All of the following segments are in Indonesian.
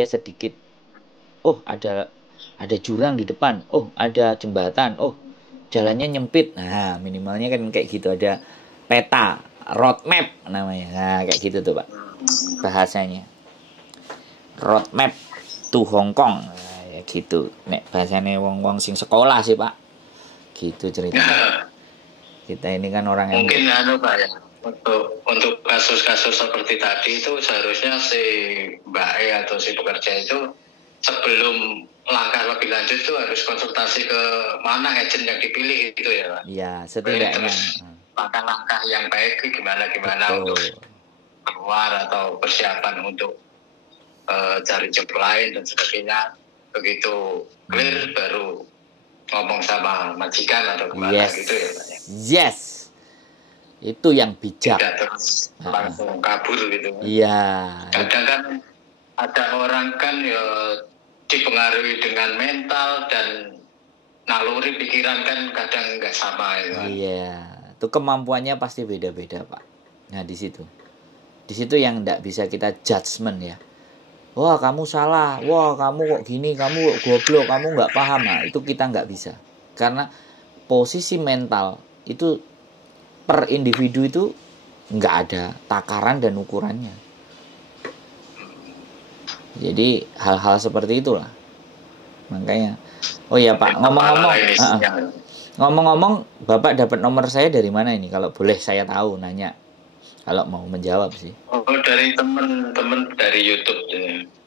dia sedikit, oh ada jurang di depan, oh ada jembatan, oh jalannya nyempit. Nah, minimalnya kan kayak gitu, ada peta, roadmap namanya. Nah, kayak gitu tuh, Pak. Bahasanya. Roadmap to Hong Kong. Nah, ya gitu. Nek bahasanya wong-wong sing sekolah sih, Pak. Gitu ceritanya. Kita ini kan orang yang mungkin Pak ya. Untuk kasus-kasus seperti tadi itu seharusnya si Mbak E atau si pekerja itu sebelum langkah lebih lanjut itu harus konsultasi ke mana agent yang dipilih gitu ya Pak. Iya, setidaknya terus langkah-langkah yang baik gimana betul. untuk keluar atau persiapan untuk cari job lain dan sebagainya. Begitu clear baru ngomong sama majikan atau gimana gitu ya Pak. Yes. Itu yang bijak. Tidak terus langsung kabur gitu. Iya. Kadang kan ada orang kan ya dipengaruhi dengan mental dan naluri pikiran kan kadang nggak sama ya. Iya. Itu kemampuannya pasti beda-beda, Pak. Nah, di situ yang nggak bisa kita judgement ya. Wah, kamu salah. Wah, kamu kok gini, kamu kok goblok, kamu nggak paham. Nah, itu kita nggak bisa. Karena posisi mental itu per individu itu nggak ada takaran dan ukurannya. Jadi hal-hal seperti itulah. Makanya, oh iya Pak, ngomong-ngomong, Bapak dapat nomor saya dari mana ini? Kalau boleh saya tahu, nanya. Kalau mau menjawab sih. Oh, dari teman-teman dari YouTube.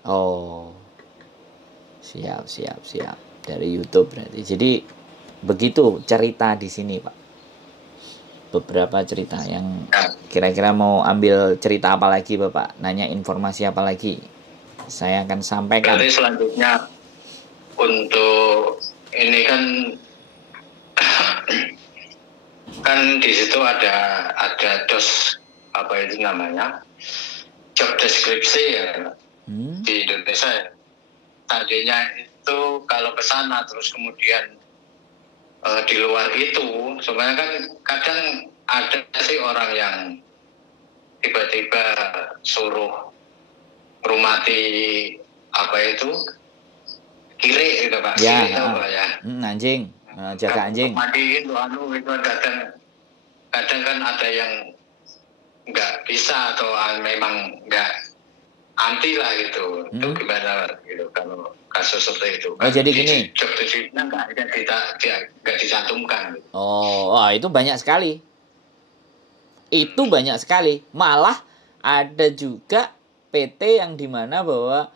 Oh, siap. Dari YouTube berarti. Jadi begitu cerita di sini, Pak. Beberapa cerita yang kira-kira mau ambil cerita apa lagi Bapak, nanya informasi apa lagi, saya akan sampaikan. Nanti selanjutnya untuk ini kan di situ ada dos apa itu namanya job deskripsi ya di Indonesia. Tadinya itu kalau ke sana terus kemudian di luar itu sebenarnya kan kadang ada sih orang yang tiba-tiba suruh rumati apa itu kiri gitu Pak ya, kiri itu Pak ya anjing jaga anjing matiin itu kadang kan ada yang nggak bisa atau memang nggak anti lah gitu. Itu gimana gitu kalau kasus seperti itu kan? Oh jadi gini, job deskripsinya nggak dicantumkan. Itu banyak sekali. Malah ada juga PT yang dimana bahwa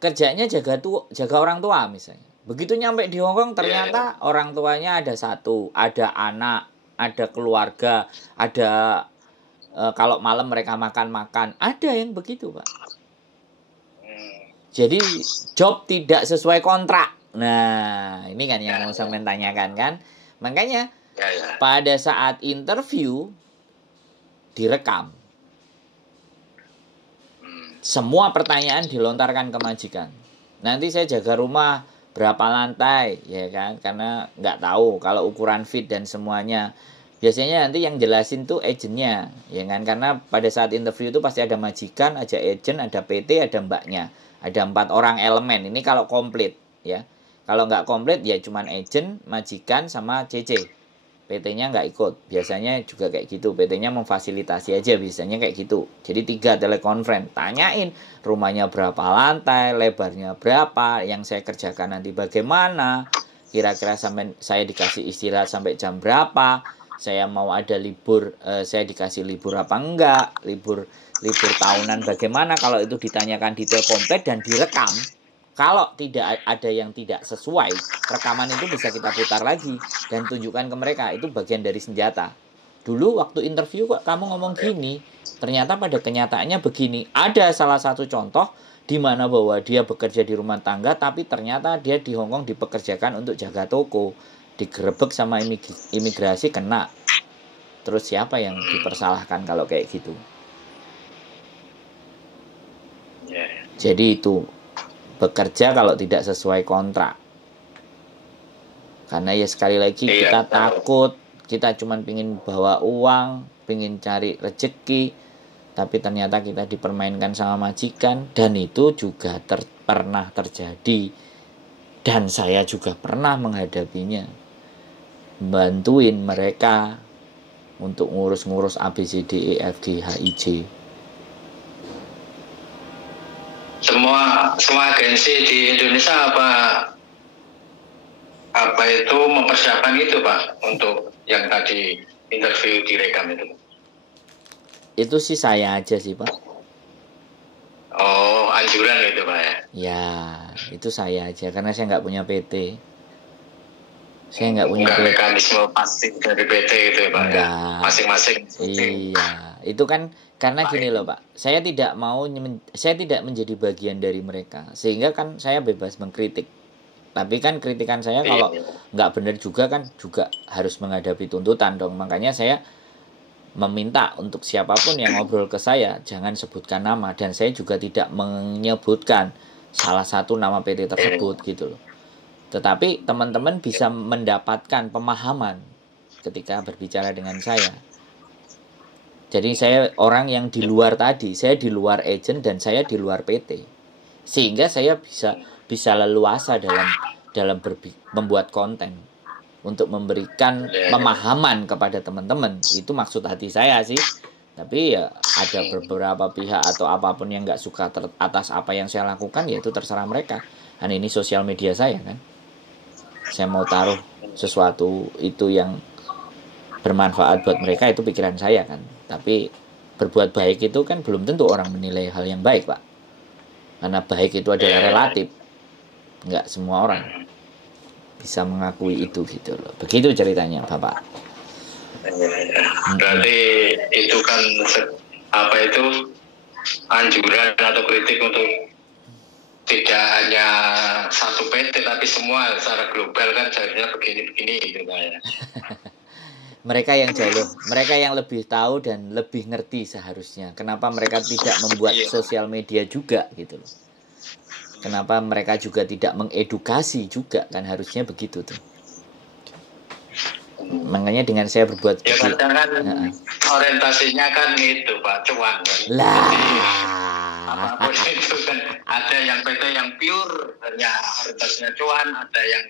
kerjanya jaga orang tua misalnya. Begitu nyampe di Hongkong ternyata orang tuanya ada satu, ada anak, ada keluarga, ada kalau malam mereka makan, ada yang begitu Pak. Jadi job tidak sesuai kontrak. Nah ini kan yang mau saya tanyakan kan. Makanya pada saat interview direkam. Semua pertanyaan dilontarkan ke majikan. Nanti saya jaga rumah berapa lantai, ya kan? Karena nggak tahu kalau ukuran feet dan semuanya. Biasanya nanti yang jelasin tuh agennya, ya kan? Karena pada saat interview itu pasti ada majikan, ada agent, ada PT, ada mbaknya. Ada 4 orang elemen. Ini kalau komplit, ya. Kalau nggak komplit ya cuman agent, majikan, sama CC. PT-nya nggak ikut. Biasanya juga kayak gitu. PT-nya memfasilitasi aja, biasanya kayak gitu. Jadi 3 telekonferensi. Tanyain rumahnya berapa lantai, lebarnya berapa, yang saya kerjakan nanti bagaimana, kira-kira sampai saya dikasih istirahat sampai jam berapa, saya mau ada libur, saya dikasih libur apa enggak, libur tahunan bagaimana. Kalau itu ditanyakan detail komplit dan direkam. Kalau tidak ada yang tidak sesuai, rekaman itu bisa kita putar lagi dan tunjukkan ke mereka. Itu bagian dari senjata. Dulu waktu interview kok kamu ngomong gini, ternyata pada kenyataannya begini. Ada salah satu contoh di mana bahwa dia bekerja di rumah tangga, tapi ternyata dia di Hongkong dipekerjakan untuk jaga toko. Digerebek sama imigrasi, kena. Terus siapa yang dipersalahkan kalau kayak gitu? Jadi itu bekerja kalau tidak sesuai kontrak. Karena ya sekali lagi kita takut, kita cuma pingin bawa uang, pingin cari rezeki, tapi ternyata kita dipermainkan sama majikan, dan itu juga pernah terjadi dan saya juga pernah menghadapinya. Bantuin mereka untuk ngurus-ngurus A B C D E F G H I J. Semua agensi di Indonesia apa itu mempersiapkan itu Pak untuk yang tadi interview direkam itu? Itu sih saya aja sih Pak. Oh, anjuran itu Pak ya? Ya, itu saya aja karena saya nggak punya PT. Saya nggak punya PT. Mekanisme pasti dari PT itu ya Pak ya? Masing-masing. Iya, itu kan karena gini loh Pak. Saya tidak menjadi bagian dari mereka, sehingga kan saya bebas mengkritik. Tapi kan kritikan saya kalau nggak benar juga kan juga harus menghadapi tuntutan dong. Makanya saya meminta untuk siapapun yang ngobrol ke saya jangan sebutkan nama, dan saya juga tidak menyebutkan salah satu nama PT tersebut gitu loh. Tetapi teman-teman bisa mendapatkan pemahaman ketika berbicara dengan saya. Jadi saya orang yang di luar tadi, saya di luar agent dan saya di luar PT. Sehingga saya bisa leluasa dalam membuat konten untuk memberikan pemahaman kepada teman-teman. Itu maksud hati saya sih. Tapi ya ada beberapa pihak atau apapun yang nggak suka atas apa yang saya lakukan, ya itu terserah mereka. Kan ini sosial media saya kan. Saya mau taruh sesuatu itu yang bermanfaat buat mereka, itu pikiran saya kan. Tapi berbuat baik itu kan belum tentu orang menilai hal yang baik Pak. Karena baik itu adalah relatif. Nggak semua orang bisa mengakui itu gitu loh. Begitu ceritanya Bapak. Berarti itu kan anjuran atau kritik untuk tidak hanya satu PT tapi semua secara global kan jadinya begini-begini gitu Pak ya. Mereka yang jauh, mereka yang lebih tahu dan lebih ngerti seharusnya. Kenapa mereka tidak membuat sosial media juga gitu loh. Kenapa mereka juga tidak mengedukasi juga, kan harusnya begitu tuh. Makanya dengan saya berbuat ya kadang kan orientasinya kan itu Pak, cuan kan. Lah. Apapun itu kan ada yang PT yang pure hanya orientasinya cuan, ada yang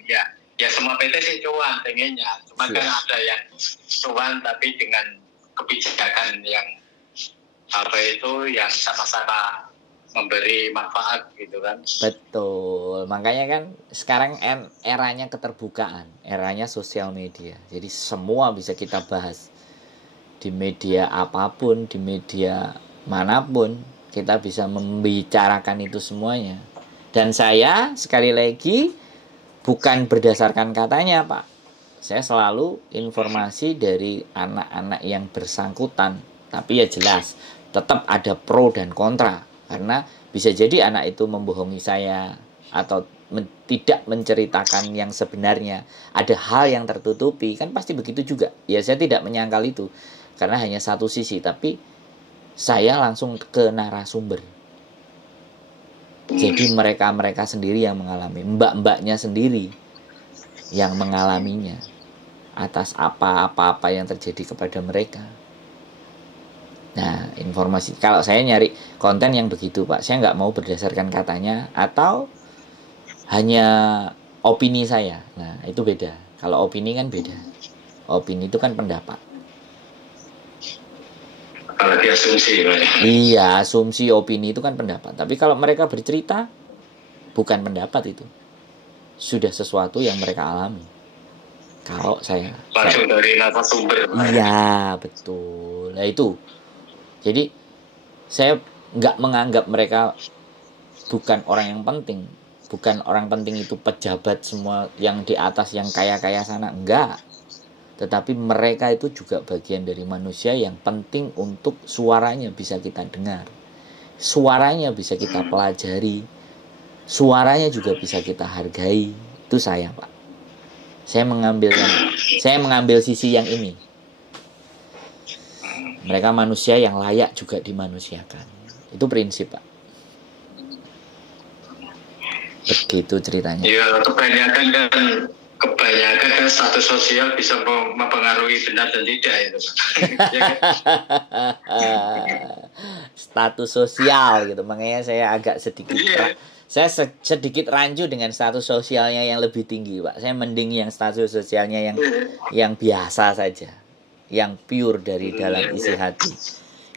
ya semua PT sih cuan pengennya. Cuma kan ada yang cuan tapi dengan kebijakan yang yang sama-sama memberi manfaat gitu kan. Betul. Makanya kan sekarang eranya keterbukaan, eranya sosial media. Jadi semua bisa kita bahas. Di media apapun, di media manapun, kita bisa membicarakan itu semuanya. Dan saya sekali lagi bukan berdasarkan katanya Pak. Saya selalu informasi dari anak-anak yang bersangkutan. Tapi ya jelas, tetap ada pro dan kontra. Karena bisa jadi anak itu membohongi saya atau tidak menceritakan yang sebenarnya. Ada hal yang tertutupi, kan pasti begitu juga. Ya saya tidak menyangkal itu karena hanya satu sisi, tapi saya langsung ke narasumber. Jadi mereka sendiri yang mengalami, mbak-mbaknya sendiri yang mengalaminya atas apa-apa yang terjadi kepada mereka. Nah, informasi, kalau saya nyari konten yang begitu Pak, saya nggak mau berdasarkan katanya atau hanya opini saya. Nah, itu beda. Kalau opini kan beda. Opini itu kan pendapat. Kalau di asumsi Pak. Iya, asumsi opini itu kan pendapat. Tapi kalau mereka bercerita, bukan pendapat itu. Sudah sesuatu yang mereka alami. Kalau langsung dari narasumber. Iya, betul. Nah itu. Jadi saya nggak menganggap mereka bukan orang yang penting. Bukan orang penting itu pejabat semua yang di atas, yang kaya-kaya sana. Enggak. Tetapi mereka itu juga bagian dari manusia yang penting untuk suaranya bisa kita dengar. Suaranya bisa kita pelajari. Suaranya juga bisa kita hargai. Itu saya Pak. Saya mengambil sisi yang ini. Mereka manusia yang layak juga dimanusiakan. Itu prinsip Pak. Begitu ceritanya. Ya kebanyakan kan status sosial bisa mempengaruhi benar dan tidak itu. Status sosial gitu. Makanya saya agak sedikit sedikit rancu dengan status sosialnya yang lebih tinggi, Pak. Saya mending yang status sosialnya yang biasa saja, yang pure dari dalam isi hati.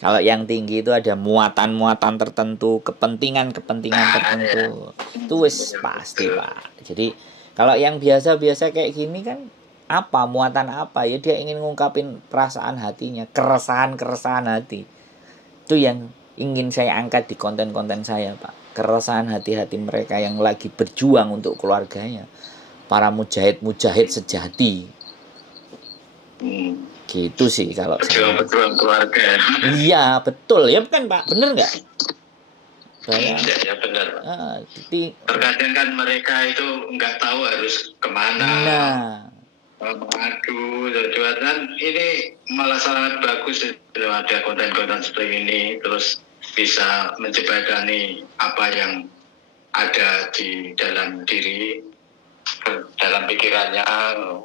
Kalau yang tinggi itu ada muatan-muatan tertentu, kepentingan-kepentingan tertentu. Itu wis pasti, Pak. Jadi kalau yang biasa-biasa kayak gini kan apa, muatan apa? Ya dia ingin ngungkapin perasaan hatinya, keresahan-keresahan hati. Itu yang ingin saya angkat di konten-konten saya, Pak. Keresahan hati-hati mereka yang lagi berjuang untuk keluarganya. Para mujahid-mujahid sejati. Gitu sih kalau berjuang keluarga. Iya, betul. Ya bukan, Pak? Bener nggak? Ya benar. Terkadang kan mereka itu nggak tahu harus kemana. Mengadu, dan ini malah sangat bagus itu ada konten-konten seperti ini, terus bisa menjembatani apa yang ada di dalam diri, dalam pikirannya,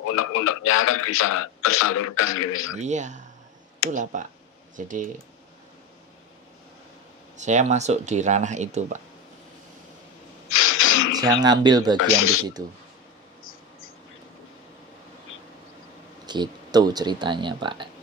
unek-uneknya kan bisa tersalurkan gitu. Iya, itulah Pak. Jadi saya masuk di ranah itu, Pak. Saya ngambil bagian di situ. Gitu ceritanya, Pak.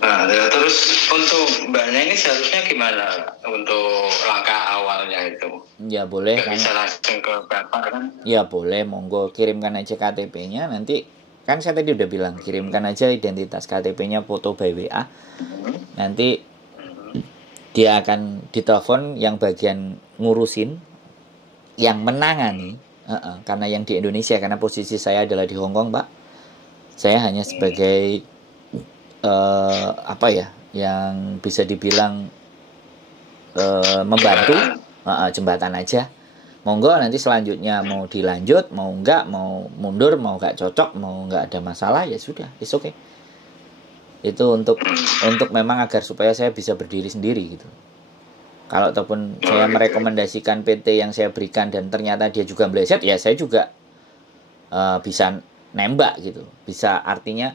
Nah, terus untuk Mbaknya ini seharusnya gimana untuk langkah awalnya itu? Ya boleh kan. Bisa langsung ke Bapak kan? Ya boleh, monggo kirimkan aja KTP-nya. Nanti kan saya tadi udah bilang kirimkan aja identitas KTP-nya foto by WA. Nanti dia akan ditelepon yang bagian ngurusin, yang menangani. Karena yang di Indonesia, karena posisi saya adalah di Hong Kong, Pak. Saya hanya sebagai yang bisa dibilang membantu, jembatan aja. Monggo nanti selanjutnya mau dilanjut, mau enggak, mau mundur, mau enggak cocok, mau enggak ada masalah, ya sudah, it's okay. Itu untuk memang agar supaya saya bisa berdiri sendiri gitu. Kalau ataupun saya merekomendasikan PT yang saya berikan dan ternyata dia juga meleset, ya saya juga bisa nembak gitu. Bisa artinya,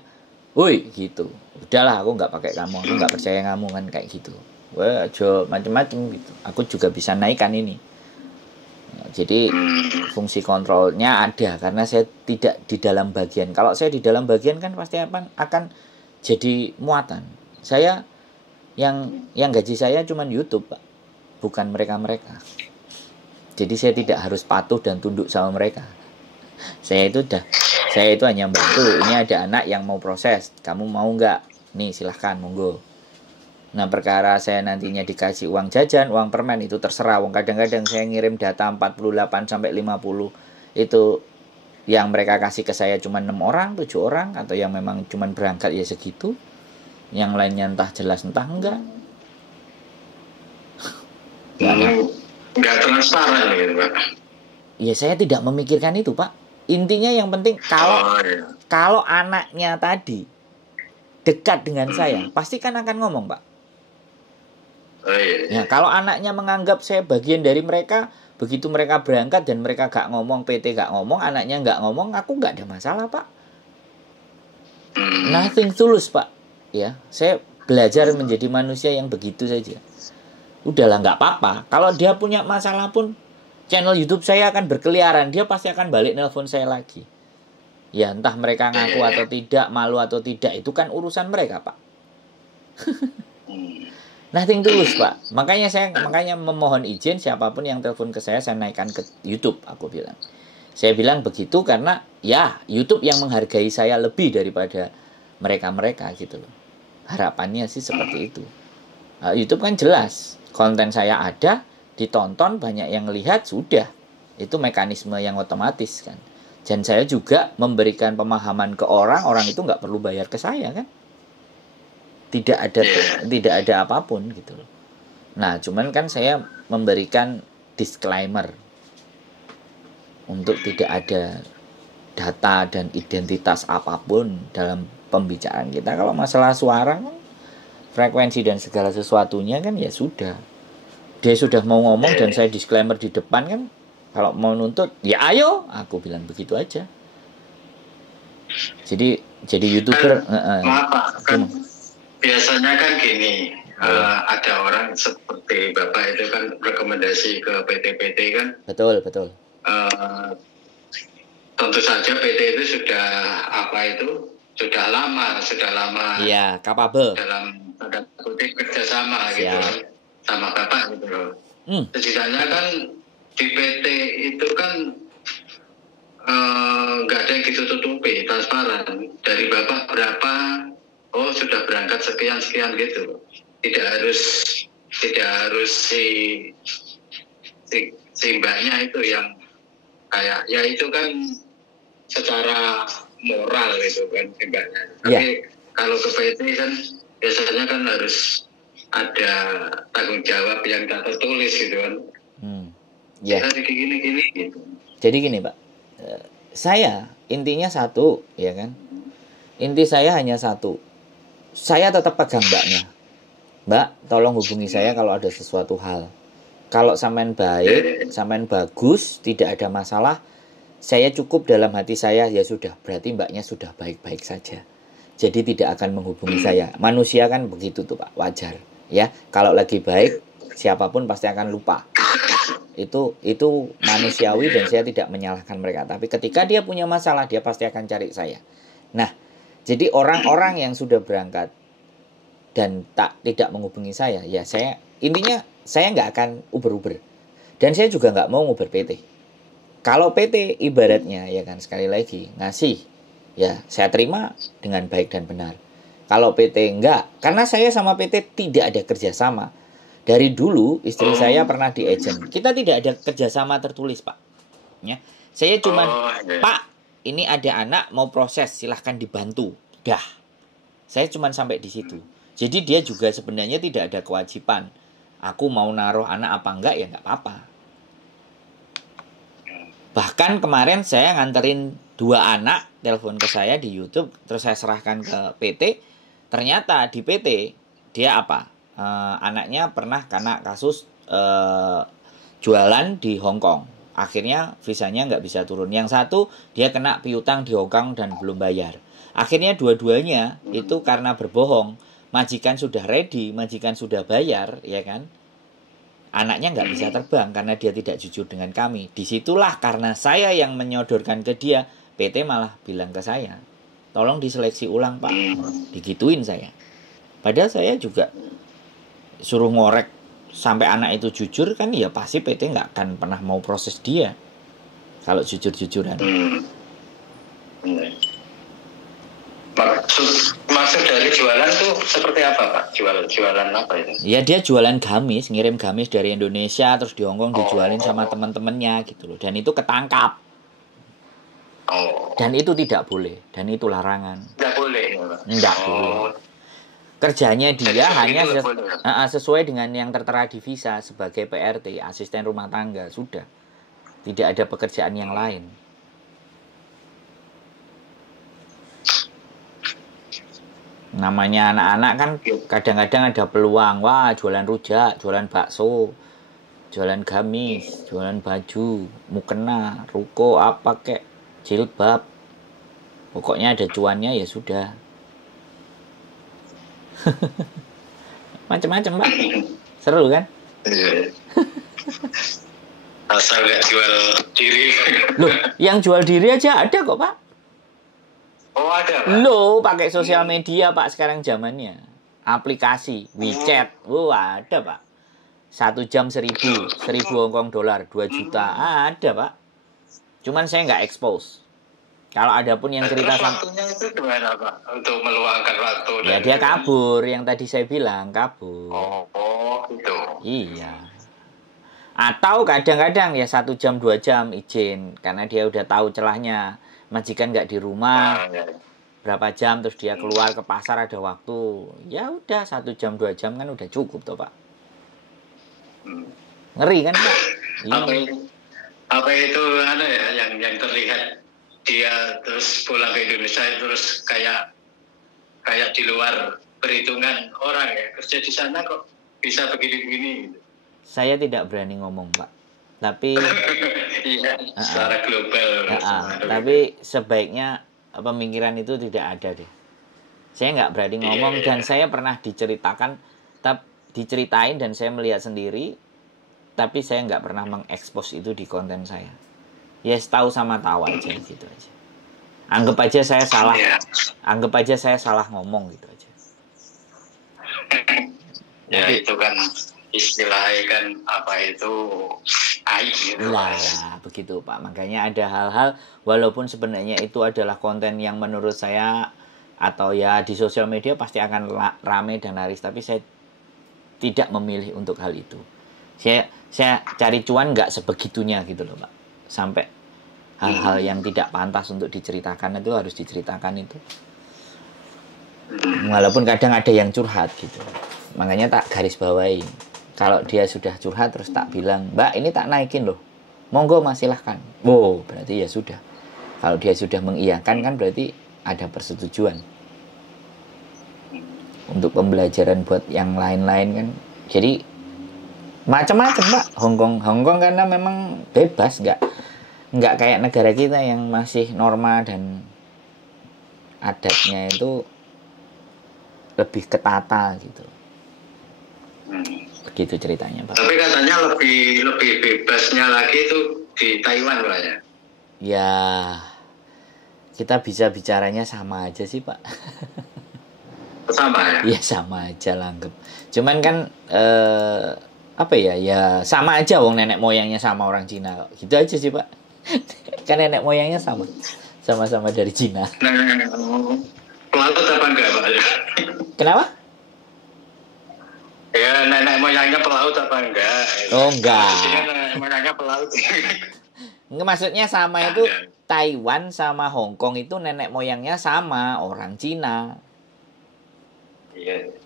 woi gitu. Udahlah, aku nggak pakai kamu, aku nggak percaya kamu kan, kayak gitu. Wah, macem-macem gitu. Aku juga bisa naikkan ini. Jadi fungsi kontrolnya ada karena saya tidak di dalam bagian. Kalau saya di dalam bagian kan pasti akan jadi muatan. Saya yang gaji saya cuma YouTube, Pak. Bukan mereka-mereka. Jadi saya tidak harus patuh dan tunduk sama mereka. Saya itu hanya bantu. Ini ada anak yang mau proses, kamu mau nggak? Nih silahkan, monggo. Nah perkara saya nantinya dikasih uang jajan, uang permen, itu terserah. Kadang-kadang saya ngirim data 48 sampai 50. Itu yang mereka kasih ke saya cuma 6 orang, 7 orang, atau yang memang cuma berangkat ya segitu. Yang lainnya entah jelas entah enggak. Enggak transparan gitu, Pak. Ya saya tidak memikirkan itu, Pak. Intinya yang penting kalau anaknya tadi dekat dengan saya, pasti kan akan ngomong, Pak. Ya, kalau anaknya menganggap saya bagian dari mereka, begitu mereka berangkat dan mereka gak ngomong, PT gak ngomong, anaknya gak ngomong, aku gak ada masalah, Pak. Nothing tulus, Pak. Ya, saya belajar menjadi manusia yang begitu saja. Udahlah, gak apa-apa. Kalau dia punya masalah pun, channel YouTube saya akan berkeliaran. Dia pasti akan balik nelpon saya lagi. Ya, entah mereka ngaku atau tidak, malu atau tidak, itu kan urusan mereka, Pak. Nothing tulus, Pak. Makanya memohon izin siapapun yang telepon ke saya naikkan ke YouTube, aku bilang. Saya bilang begitu karena ya YouTube yang menghargai saya lebih daripada mereka-mereka gitu loh. Harapannya sih seperti itu. YouTube kan jelas, konten saya ada, ditonton, banyak yang lihat, sudah. Itu mekanisme yang otomatis kan. Dan saya juga memberikan pemahaman ke orang itu nggak perlu bayar ke saya kan. Tidak ada apapun gitu loh. Nah, cuman kan saya memberikan disclaimer untuk tidak ada data dan identitas apapun dalam pembicaraan kita. Kalau masalah suara, frekuensi dan segala sesuatunya kan ya sudah. Dia sudah mau ngomong dan saya disclaimer di depan kan. Kalau mau nuntut, ya ayo, aku bilang begitu aja. Jadi YouTuber kan biasanya kan gini, ada orang seperti Bapak itu kan rekomendasi ke PT-PT kan. Betul, betul. Tentu saja PT itu sudah sudah lama Iya, capable dalam tanda kutip kerjasama Siap. gitu sama Bapak gitu loh. Setidaknya kan di PT itu kan nggak ada yang ditutupi, transparan. Dari Bapak berapa, oh sudah berangkat sekian gitu. Tidak harus si mbaknya itu yang kayak ya itu kan secara moral itu kan si mbaknya. Tapi kalau ke PT kan biasanya kan harus ada tanggung jawab yang tak tertulis gitu kan. Ya. Jadi gini gitu. Jadi gini Pak, saya intinya satu, ya kan? Inti saya hanya satu. Saya tetap pegang mbaknya. Mbak, tolong hubungi saya kalau ada sesuatu hal. Kalau sampean baik, sampean bagus, tidak ada masalah, saya cukup dalam hati saya, ya sudah, berarti mbaknya sudah baik-baik saja. Jadi tidak akan menghubungi saya. Manusia kan begitu tuh Pak, wajar. Ya, kalau lagi baik, siapapun pasti akan lupa. Itu manusiawi dan saya tidak menyalahkan mereka. Tapi ketika dia punya masalah, dia pasti akan cari saya. Nah, jadi orang-orang yang sudah berangkat dan tidak menghubungi saya, ya intinya saya nggak akan uber-uber. Dan saya juga nggak mau nguber PT. Kalau PT ibaratnya, ya kan, sekali lagi ngasih, ya saya terima dengan baik dan benar. Kalau PT enggak, karena saya sama PT tidak ada kerjasama. Dari dulu istri saya pernah di agent. Kita tidak ada kerjasama tertulis Pak. Ya, saya cuma Pak, ini ada anak mau proses, silahkan dibantu. Dah, saya cuma sampai di situ. Jadi dia juga sebenarnya tidak ada kewajiban. Aku mau naruh anak apa enggak ya enggak apa-apa. Bahkan kemarin saya nganterin 2 anak telepon ke saya di YouTube, terus saya serahkan ke PT. Ternyata di PT dia apa? Anaknya pernah kena kasus jualan di Hong Kong. Akhirnya visanya nggak bisa turun. Yang satu dia kena piutang di Hong Kong dan belum bayar. Akhirnya dua-duanya itu karena berbohong. Majikan sudah ready, majikan sudah bayar, ya kan? Anaknya nggak bisa terbang karena dia tidak jujur dengan kami. Disitulah karena saya yang menyodorkan ke dia, PT malah bilang ke saya, tolong diseleksi ulang Pak. Digituin saya. Padahal saya juga suruh ngorek sampai anak itu jujur kan, ya pasti PT nggak akan pernah mau proses dia kalau jujur-jujuran. Maksud dari jualan tuh seperti apa Pak? Jualan apa itu? Ya dia jualan gamis, ngirim gamis dari Indonesia terus di Hong Kong dijualin sama teman-temannya gitu loh. Dan itu ketangkap. Dan itu tidak boleh, dan itu larangan. Tidak boleh. Tidak boleh. Kerjanya dia hanya sesuai dengan yang tertera di visa sebagai PRT, asisten rumah tangga, sudah. Tidak ada pekerjaan yang lain. Namanya anak-anak kan kadang-kadang ada peluang, wah jualan rujak, jualan bakso, jualan gamis, jualan baju, mukena, ruko, apa kek, jilbab. Pokoknya ada cuannya ya sudah. Macam-macam Pak, seru kan? Asal nggak jual diri. Loh, yang jual diri aja ada kok Pak. Oh ada Pak? Loh, pakai sosial media Pak sekarang zamannya. Aplikasi WeChat, ada Pak. 1 jam 1.000 Hongkong dolar, 2 juta, ada Pak. Cuman saya nggak expose. Kalau ada pun yang cerita sama, waktunya itu gimana Pak? Untuk meluangkan waktu. Ya dia kabur, yang tadi saya bilang kabur. Oh gitu. Iya. Atau kadang-kadang ya 1 jam 2 jam izin karena dia udah tahu celahnya. Majikan nggak di rumah. Berapa jam terus dia keluar ke pasar ada waktu. Ya udah 1 jam 2 jam kan udah cukup tuh Pak. Ngeri kan Pak? Apa itu yang terlihat dia terus pulang ke Indonesia terus kayak di luar perhitungan orang ya, kerja di sana kok bisa begini-begini gitu. Saya tidak berani ngomong Pak, tapi iya, secara global. Tapi sebaiknya pemikiran itu tidak ada deh. Saya nggak berani ngomong dan saya pernah diceritakan diceritain dan saya melihat sendiri, tapi saya nggak pernah mengekspos itu di konten saya. Ya tahu sama tahu aja gitu aja. Anggap aja saya salah ngomong gitu aja. Ya itu kan istilahnya kan apa itu aib gitu. Lah, begitu Pak. Makanya ada hal-hal walaupun sebenarnya itu adalah konten yang menurut saya atau ya di sosial media pasti akan rame dan laris, tapi saya tidak memilih untuk hal itu. Saya cari cuan nggak sebegitunya gitu loh Pak. Sampai hal-hal yang tidak pantas untuk diceritakan itu harus diceritakan itu. Walaupun kadang ada yang curhat gitu. Makanya tak garis bawahi. Kalau dia sudah curhat terus tak bilang, Mbak ini tak naikin loh. Monggo Mas silahkan. Wow, berarti ya sudah. Kalau dia sudah mengiyakan kan berarti ada persetujuan. Untuk pembelajaran buat yang lain-lain kan. Jadi macam-macam Pak. Hongkong karena memang bebas, nggak kayak negara kita yang masih norma dan adatnya itu lebih ketata gitu. Begitu ceritanya Pak. Tapi katanya lebih bebasnya lagi itu di Taiwan Pak ya? Ya kita bisa bicaranya sama aja sih Pak. Sama ya? Iya sama aja langgep. Cuman kan apa ya sama aja wong nenek moyangnya sama orang Cina. Gitu aja sih Pak. Kan nenek moyangnya sama-sama dari Cina. Pelaut apa enggak Pak? Kenapa? Ya nenek moyangnya pelaut apa enggak? Oh enggak. Nenek moyangnya pelaut. Enggak, maksudnya sama itu Taiwan sama Hong Kong itu nenek moyangnya sama orang Cina.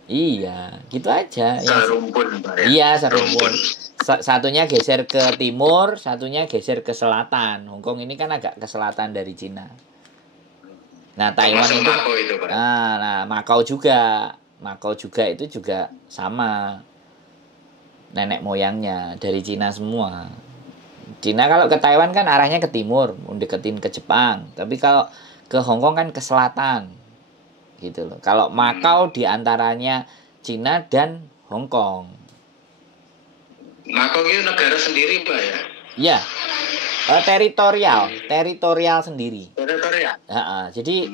Iya, gitu aja. Serumpun Pak ya? Iya, serumpun. Satunya geser ke timur, satunya geser ke selatan. Hong Kong ini kan agak ke selatan dari Cina. Nah, Taiwan itu Pak. Nah, Makau juga itu juga sama. Nenek moyangnya dari Cina semua. Cina kalau ke Taiwan kan arahnya ke timur, deketin ke Jepang. Tapi kalau ke Hong Kong kan ke selatan. Gitu loh. Kalau Makau diantaranya Cina dan Hong Kong. Makau itu negara sendiri Pak ya? Iya. Teritorial sendiri. Teritorial. Jadi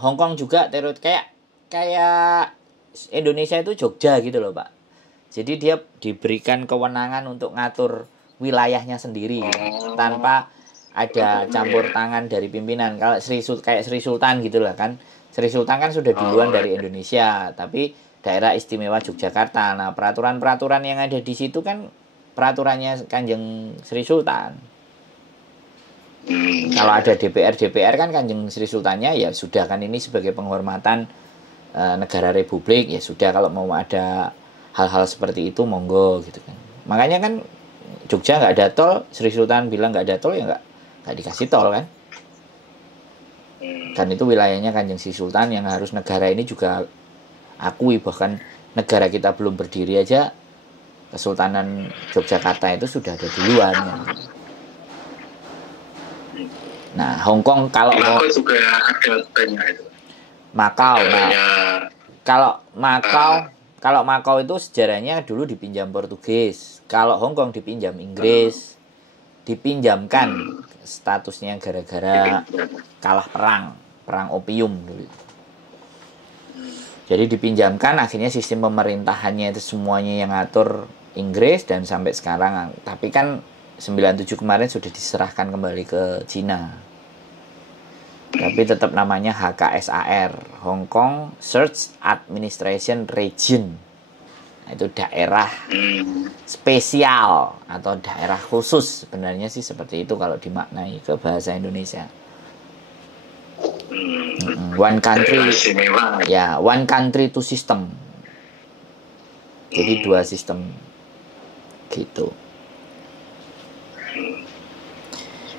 Hong Kong juga kayak Indonesia itu Jogja gitu loh Pak. Jadi dia diberikan kewenangan untuk ngatur wilayahnya sendiri tanpa ada campur tangan dari pimpinan. Kalau kayak Sri Sultan gitu lah kan. Sri Sultan kan sudah duluan dari Indonesia, tapi daerah istimewa Yogyakarta. Nah, peraturan-peraturan yang ada di situ kan peraturannya Kanjeng Sri Sultan. Kalau ada DPR kan Kanjeng Sri Sultannya ya sudah kan, ini sebagai penghormatan negara republik ya sudah, kalau mau ada hal-hal seperti itu monggo gitu kan. Makanya kan Jogja nggak ada tol, Sri Sultan bilang nggak ada tol ya nggak dikasih tol kan. Dan itu wilayahnya Kanjeng Sri Sultan yang harus negara ini juga akui. Bahkan negara kita belum berdiri aja Kesultanan Yogyakarta itu sudah ada duluan ya. Nah, Hong Kong kalau Makau juga ada banyak itu. Makau. Kalau Makau itu sejarahnya dulu dipinjam Portugis. Kalau Hong Kong dipinjam Inggris. Dipinjamkan statusnya gara-gara kalah perang opium dulu. Jadi dipinjamkan, akhirnya sistem pemerintahannya itu semuanya yang ngatur Inggris dan sampai sekarang. Tapi kan 97 kemarin sudah diserahkan kembali ke Cina. Tapi tetap namanya HKSAR, Hong Kong Search Administration Region. Itu daerah spesial atau daerah khusus, sebenarnya sih seperti itu kalau dimaknai ke bahasa Indonesia. One country, ya one country two system. Jadi dua sistem gitu.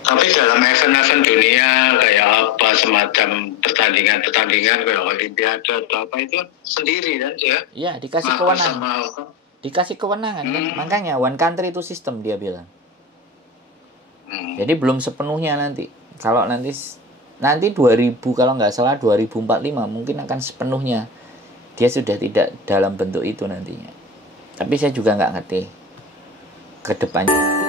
Tapi dalam event-event dunia kayak apa, semacam pertandingan kayak Olimpiade atau apa itu sendiri kan ya? Iya, dikasih kewenangan. Dikasih kewenangan kan. Makanya one country two system dia bilang. Jadi belum sepenuhnya nanti. Kalau nanti 2000 kalau nggak salah 2045 mungkin akan sepenuhnya dia sudah tidak dalam bentuk itu nantinya. Tapi saya juga nggak ngerti ke depannya.